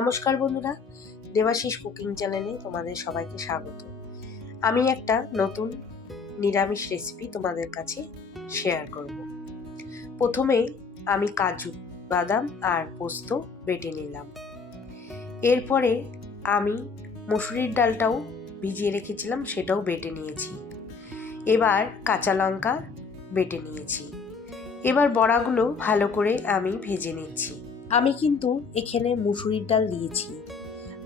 নমস্কার বন্ধুরা, দেবাশিস কুকিং চ্যানেলে তোমাদের সবাইকে স্বাগত। আমি একটা নতুন নিরামিষ রেসিপি তোমাদের কাছে শেয়ার করব। প্রথমে আমি কাজু, বাদাম আর পোস্ত বেটে নিলাম। এরপরে আমি মসুরির ডালটাও ভিজিয়ে রেখেছিলাম, সেটাও বেটে নিয়েছি। এবার কাঁচা লঙ্কা বেটে নিয়েছি। এবার বড়াগুলো ভালো করে আমি ভেজে নিচ্ছি। আমি কিন্তু এখানে মুসুরির ডাল দিয়েছি।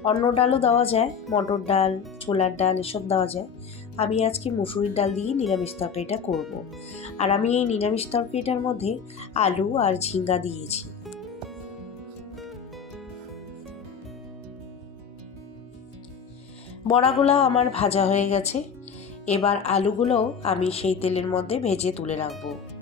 অন্য ডালও দেওয়া যায়, মটর ডাল, ছোলার ডাল এসব দেওয়া যায়। আমি আজকে মুসুরির ডাল দিয়ে নিরামিষ তরকারিটা করব। আর আমি এই নিরামিষ তরকারিটার মধ্যে আলু আর ঝিঙ্গা দিয়েছি। বড়াগুলো আমার ভাজা হয়ে গেছে। এবার আলুগুলো আমি সেই তেলের মধ্যে ভেজে তুলে রাখব।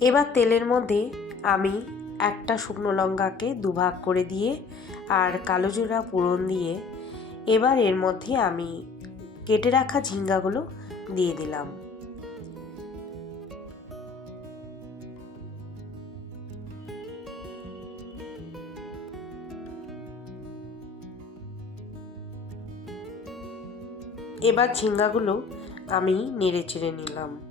এবার তেলের মধ্যে আমি একটা শুকনো লঙ্কাকে দুভাগ করে দিয়ে আর কালো জিরা পুরন দিয়ে এবার এর মধ্যে আমি কেটে রাখা ঝিঙ্গাগুলো দিয়ে দিলাম। এবার ঝিঙ্গাগুলো আমি নেড়ে চেড়ে নিলাম।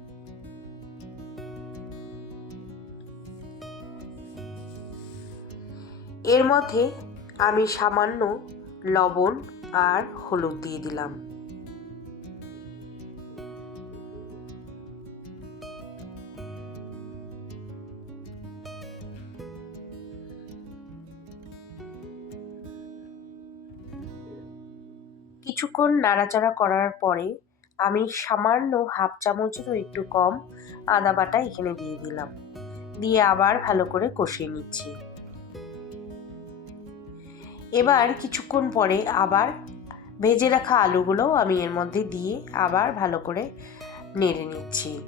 এর মধ্যে আমি সামান্য লবণ আর হলুদ দিয়ে দিলাম। কিছুক্ষণ নাড়াচাড়া করার পরে আমি সামান্য হাফ চামচেরও একটু কম আদা বাটা এখানে দিয়ে দিলাম। দিয়ে আবার ভালো করে কষিয়ে নিচ্ছি। এবার কিছুক্ষণ পরে আবার ভেজে রাখা আলুগুলো আমি এর মধ্যে দিয়ে আবার ভালো করে নেড়ে নিচ্ছি।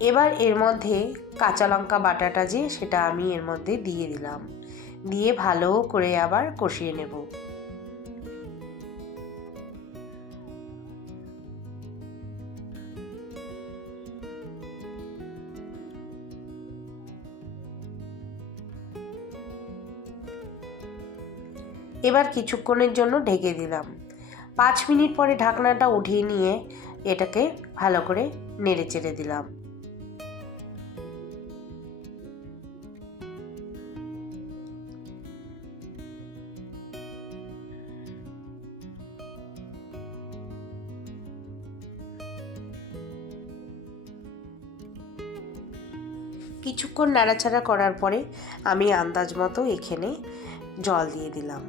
এবার এর মধ্যে কাঁচা লঙ্কা বাটাটা যে সেটা আমি এর মধ্যে দিয়ে দিলাম। দিয়ে ভালো করে আবার কষিয়ে নেব। এবার কিছুক্ষণের জন্য ঢেকে দিলাম। পাঁচ মিনিট পরে ঢাকনাটা উঠিয়ে নিয়ে এটাকে ভালো করে নেড়ে চেড়ে দিলাম। কিছুক্ষণ নাড়াচাড়া করার পরে আমি আন্দাজ মতো এখানে জল দিয়ে দিলাম।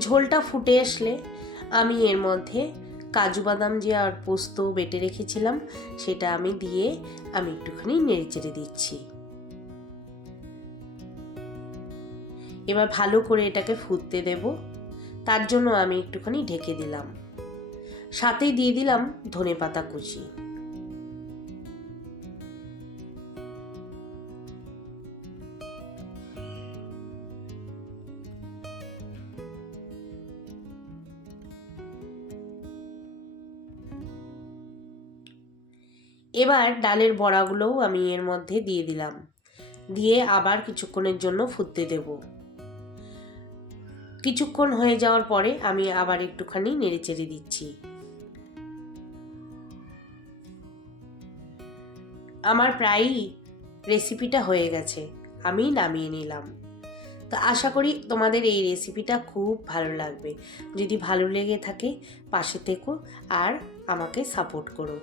ঝোলটা ফুটে আসলে আমি এর মধ্যে কাজু বাদাম যে আর পোস্ত বেটে রেখেছিলাম, সেটা আমি দিয়ে আমি একটুখানি নেড়ে চেড়ে দিচ্ছি। এবার ভালো করে এটাকে ফুটতে দেব, তার জন্য আমি একটুখানি ঢেকে দিলাম। সাথেই দিয়ে দিলাম ধনে পাতা কুচি। এবার ডালের বড়াগুলোও আমি এর মধ্যে দিয়ে দিলাম। দিয়ে আবার কিছুক্ষণের জন্য ফুটতে দেব। কিছুক্ষণ হয়ে যাওয়ার পরে আমি আবার একটুখানি নেড়ে চেড়ে দিচ্ছি। আমার প্রায়ই রেসিপিটা হয়ে গেছে, আমি নামিয়ে নিলাম। তো আশা করি তোমাদের এই রেসিপিটা খুব ভালো লাগবে। যদি ভালো লেগে থাকে পাশে থেকো আর আমাকে সাপোর্ট করো।